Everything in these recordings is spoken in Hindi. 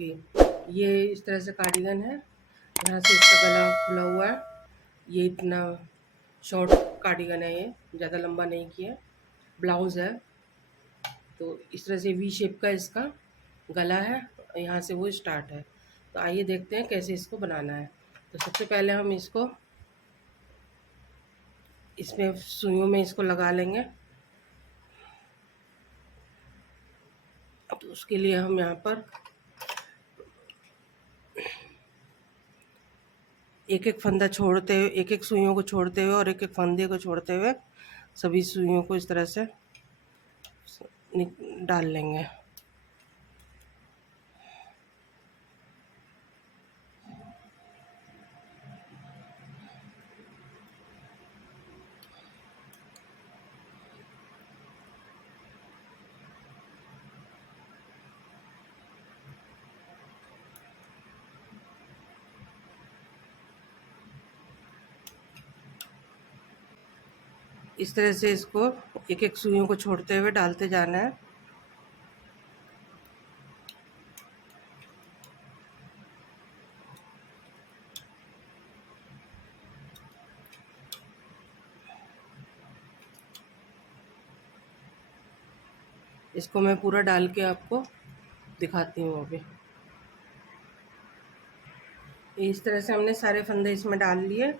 होगी। ये इस तरह से कार्डिगन है, यहाँ से इसका गला खुला हुआ है। ये इतना शॉर्ट कार्डिगन है, ये ज़्यादा लंबा नहीं किया। ब्लाउज़ है, तो इस तरह से वी शेप का इसका गला है, यहाँ से वो स्टार्ट है। तो आइए देखते हैं कैसे इसको बनाना है। तो सबसे पहले हम इसको इसमें सुइयों में इसको लगा लेंगे। तो उसके लिए हम यहाँ पर एक एक फंदा छोड़ते हुए, एक एक सुइयों को छोड़ते हुए और एक एक फंदे को छोड़ते हुए सभी सुइयों को इस तरह से डाल लेंगे। इस तरह से इसको एक एक सुइयों को छोड़ते हुए डालते जाना है। इसको मैं पूरा डाल के आपको दिखाती हूँ अभी। इस तरह से हमने सारे फंदे इसमें डाल लिए।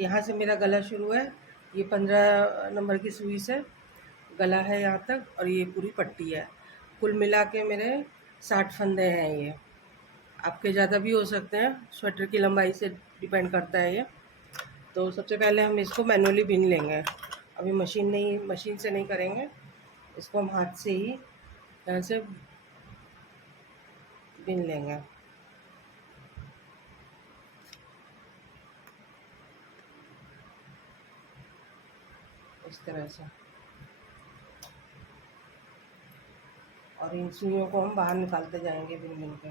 यहाँ से मेरा गला शुरू है, ये 15 नंबर की सुई से गला है यहाँ तक, और ये पूरी पट्टी है। कुल मिला के मेरे 60 फंदे हैं ये। आपके ज़्यादा भी हो सकते हैं, स्वेटर की लंबाई से डिपेंड करता है ये। तो सबसे पहले हम इसको मैनुअली बिन लेंगे। अभी मशीन से नहीं करेंगे, इसको हम हाथ से ही यहाँ से बिन लेंगे। इस तरह से, और इन सुइयों को हम बाहर निकालते जाएंगे बिन बिन के।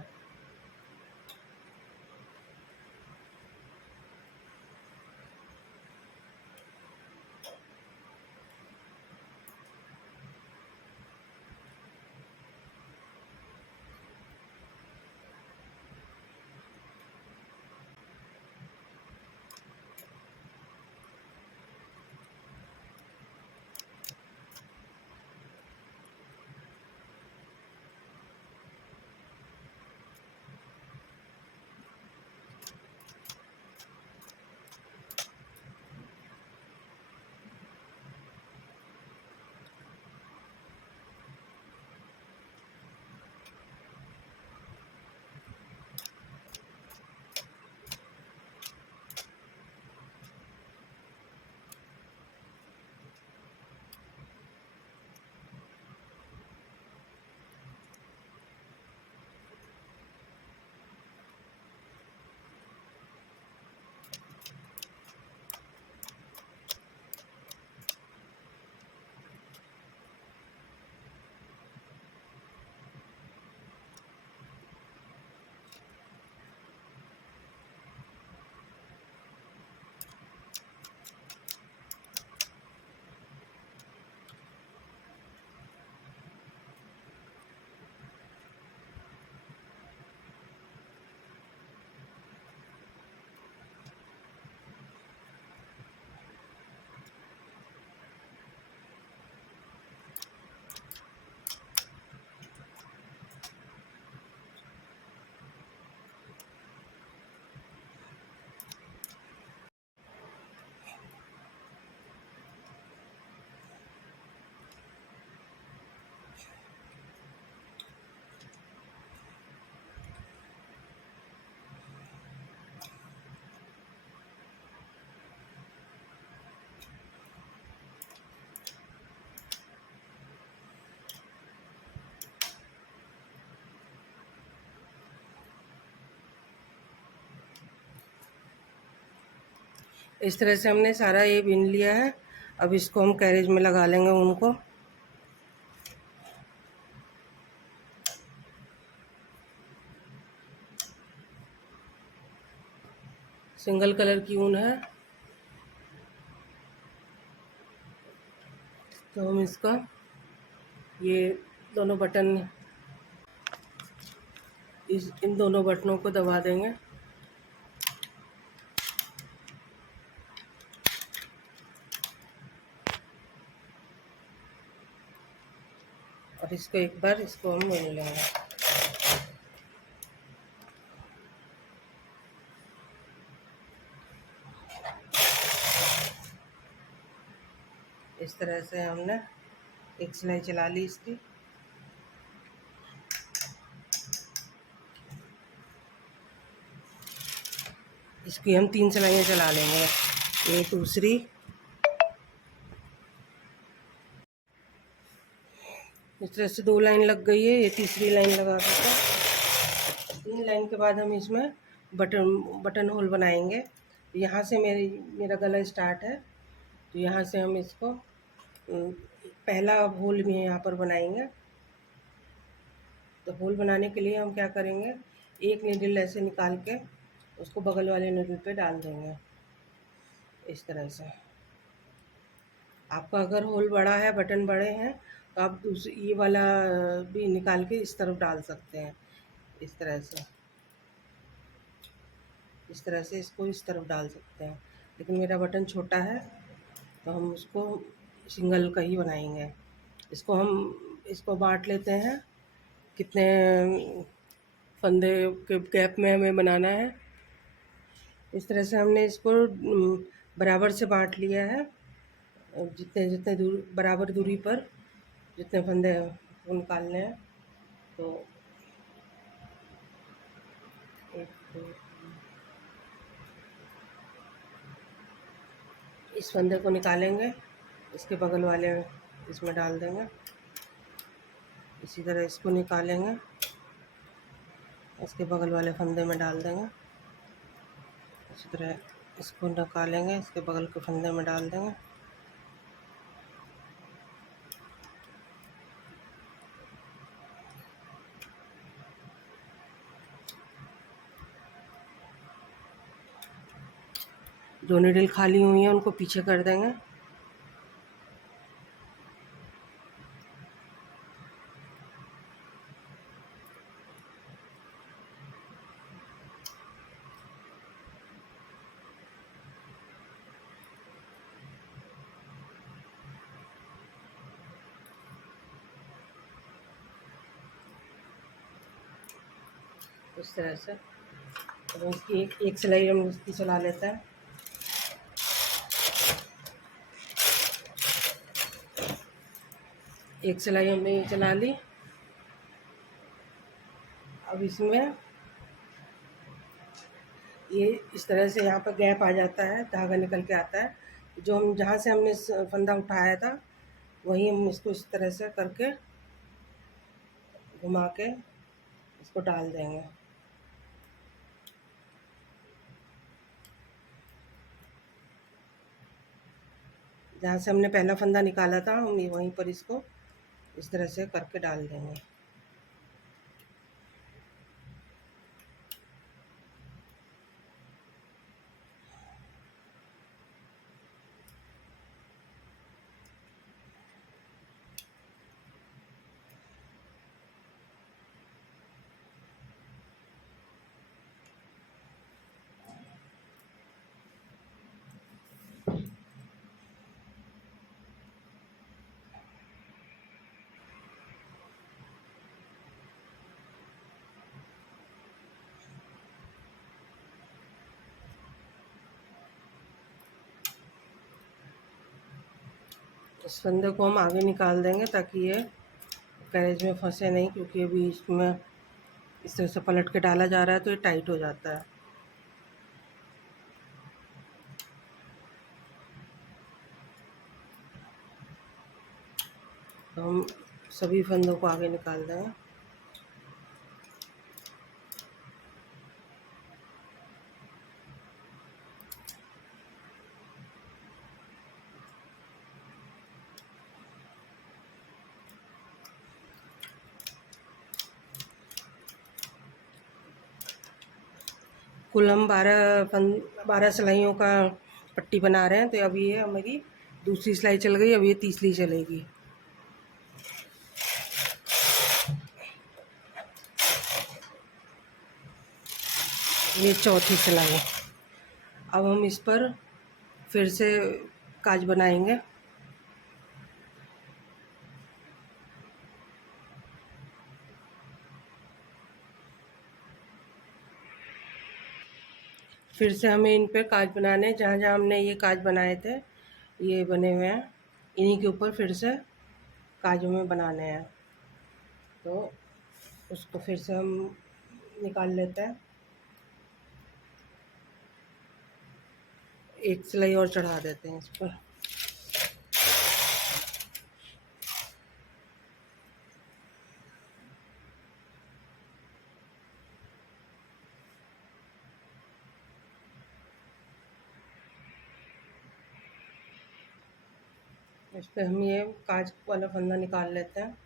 इस तरह से हमने सारा ये बिन लिया है। अब इसको हम कैरेज में लगा लेंगे उनको। सिंगल कलर की ऊन है, तो हम इसका ये दोनों बटन इन दोनों बटनों को दबा देंगे। और इसको एक बार इसको हम मोड़ लेंगे। इस तरह से हमने एक सिलाई चला ली इसकी। इसकी हम 3 सिलाइयाँ चला लेंगे। ये दूसरी, इस तरह से 2 लाइन लग गई है। ये तीसरी लाइन लगा देते। 3 लाइन के बाद हम इसमें बटन होल बनाएंगे। यहाँ से मेरा गला स्टार्ट है, तो यहाँ से हम इसको पहला होल भी यहाँ पर बनाएंगे। तो होल बनाने के लिए हम क्या करेंगे, एक नीडल ऐसे निकाल के उसको बगल वाले नीडल पे डाल देंगे इस तरह से। आपका अगर होल बड़ा है, बटन बड़े हैं, तो आप ये वाला भी निकाल के इस तरफ डाल सकते हैं। इस तरह से इसको इस तरफ डाल सकते हैं। लेकिन मेरा बटन छोटा है, तो हम उसको सिंगल का ही बनाएंगे। इसको बांट लेते हैं, कितने फंदे के गैप में हमें बनाना है। इस तरह से हमने इसको बराबर से बांट लिया है। जितने बराबर दूरी पर जितने फंदे वो निकालने हैं। तो इस फंदे को निकालेंगे, इसके बगल वाले इसमें डाल देंगे। इसी तरह इसको निकालेंगे, इसके बगल वाले फंदे में डाल देंगे। इसी तरह इसको निकालेंगे, इसके बगल के फंदे में डाल देंगे। जो नीडल खाली हुई है उनको पीछे कर देंगे। इस तरह से तो इसकी एक सिलाई हम इसकी चला लेते हैं। एक सिलाई हमने ये चला ली। अब इसमें ये इस तरह से यहाँ पर गैप आ जाता है, धागा निकल के आता है। जो हम जहाँ से हमने फंदा उठाया था, वहीं हम इसको इस तरह से करके घुमा के इसको डाल देंगे। जहाँ से हमने पहला फंदा निकाला था, हम वहीं पर इसको इस तरह से करके डाल देंगे। इस फंदे को हम आगे निकाल देंगे ताकि ये कैरेज में फंसे नहीं, क्योंकि अभी इसमें इस तरह से पलट के डाला जा रहा है तो ये टाइट हो जाता है। तो हम सभी फंदों को आगे निकाल देंगे। कुल हम 12 सिलाइयों का पट्टी बना रहे हैं। तो अभी ये हमारी दूसरी सिलाई चल गई, अब ये तीसरी चलेगी। ये चौथी सिलाई है। अब हम इस पर फिर से काज बनाएंगे। फिर से हमें इन पे काज बनाने हैं, जहाँ जहाँ हमने ये काज बनाए थे ये बने हुए हैं, इन्हीं के ऊपर फिर से काज में बनाने हैं। तो उसको फिर से हम निकाल लेते हैं। एक सिलाई और चढ़ा देते हैं इस पर। इस पर हम ये काज वाला फंदा निकाल लेते हैं,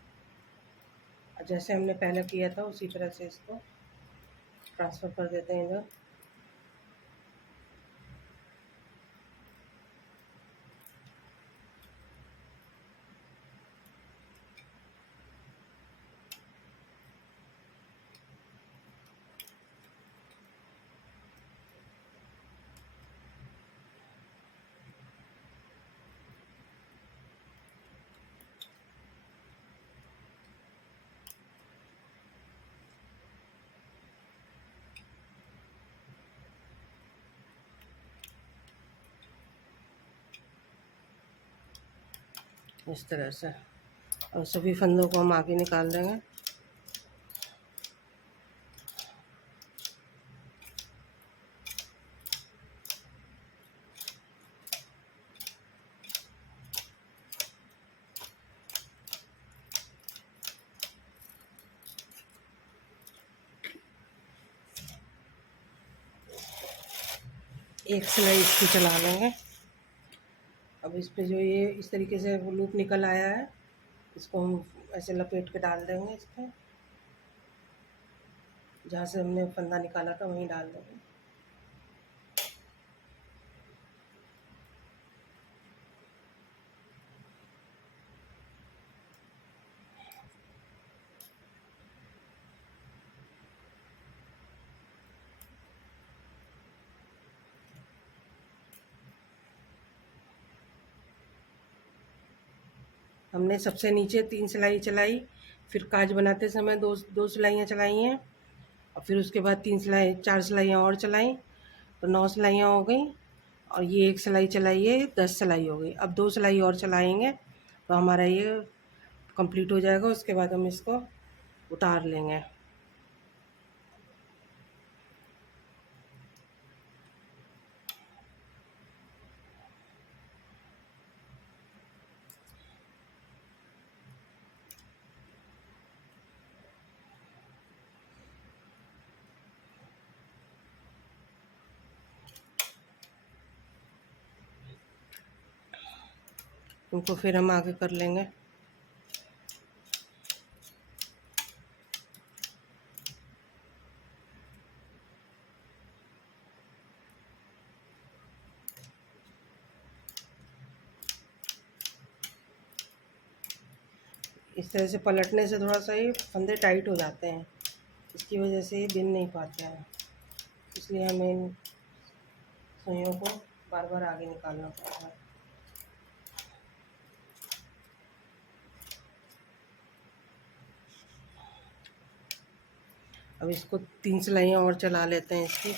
जैसे हमने पहले किया था उसी तरह से इसको ट्रांसफ़र कर देते हैं इधर। इस तरह से और सभी फंदों को हम आगे निकाल देंगे। एक सिलाई इसकी चला लेंगे। अब इस पे जो ये इस तरीके से लूप निकल आया है, इसको हम ऐसे लपेट के डाल देंगे इस पर, जहाँ से हमने फंदा निकाला था वहीं डाल देंगे। हमने सबसे नीचे 3 सिलाई चलाई, फिर काज बनाते समय दो सिलाइयाँ चलाई हैं, और फिर उसके बाद 4 सिलाइयाँ और चलाई, तो 9 सिलाइयाँ हो गई। और ये एक सिलाई चलाई है, 10 सिलाई हो गई। अब 2 सिलाई और चलाएंगे तो हमारा ये कंप्लीट हो जाएगा। उसके बाद हम इसको उतार लेंगे। उनको फिर हम आगे कर लेंगे। इस तरह से पलटने से थोड़ा सा ये फंदे टाइट हो जाते हैं, इसकी वजह से ये बिन नहीं पाते हैं, इसलिए हमें इन सुइयों को बार बार आगे निकालना पड़ता है। अब इसको 3 सिलाइयाँ और चला लेते हैं इसकी।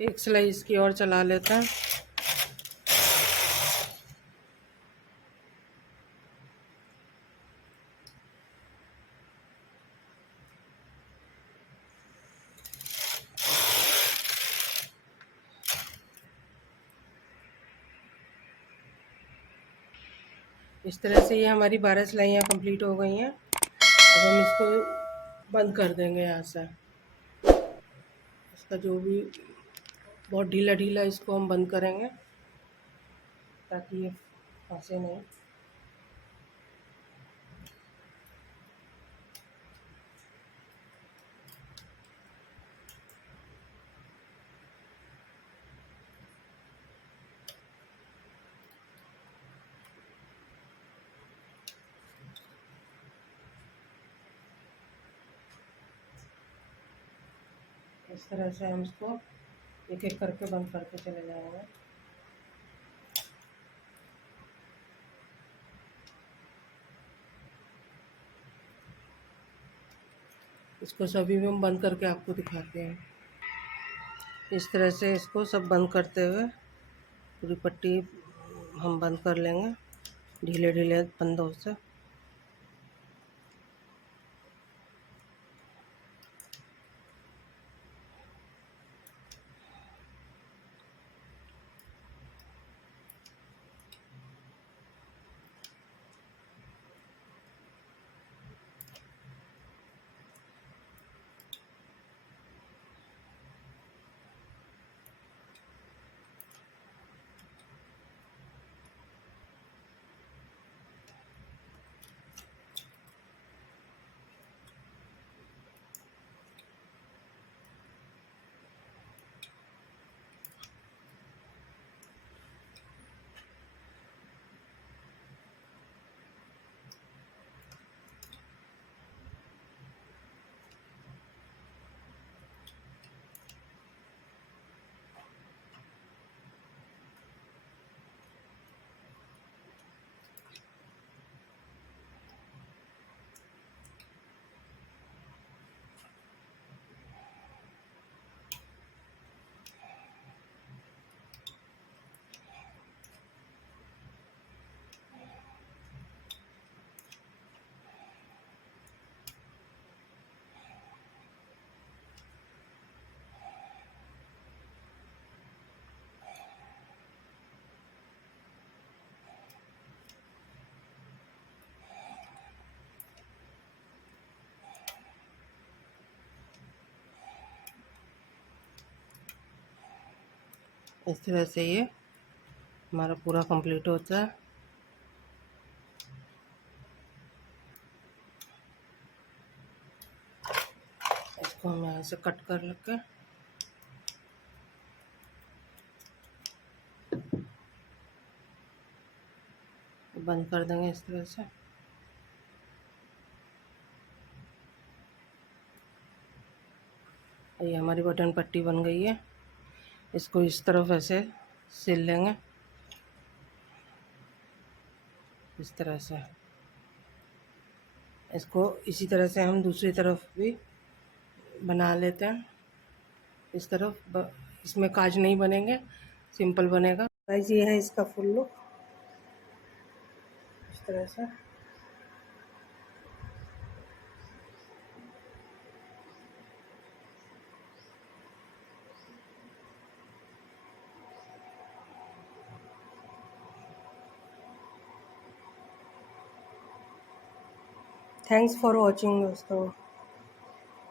एक सिलाई इसकी और चला लेते हैं। इस तरह से ये हमारी 12 सिलाइयाँ कंप्लीट हो गई हैं। अब हम इसको बंद कर देंगे यहाँ से। इसका जो भी बहुत ढीला ढीला इसको हम बंद करेंगे ताकि ये फंसे नहीं। इस तरह से हम इसको एक एक करके बंद करके चले जाएंगे। इसको सभी में हम बंद करके आपको दिखाते हैं। इस तरह से इसको सब बंद करते हुए पूरी पट्टी हम बंद कर लेंगे ढीले ढीले फंदों से। इस तरह से ये हमारा पूरा कंप्लीट होता है। इसको हम यहाँ से कट कर लेके बंद कर देंगे इस तरह से। ये हमारी बटन पट्टी बन गई है। इसको इस तरफ ऐसे सिल लेंगे इस तरह से। इसको इसी तरह से हम दूसरी तरफ भी बना लेते हैं। इस तरफ इसमें काज नहीं बनेंगे, सिंपल बनेगा। गाइस ये है इसका फुल लुक इस तरह से। थैंक्स फॉर वॉचिंग दोस्तों।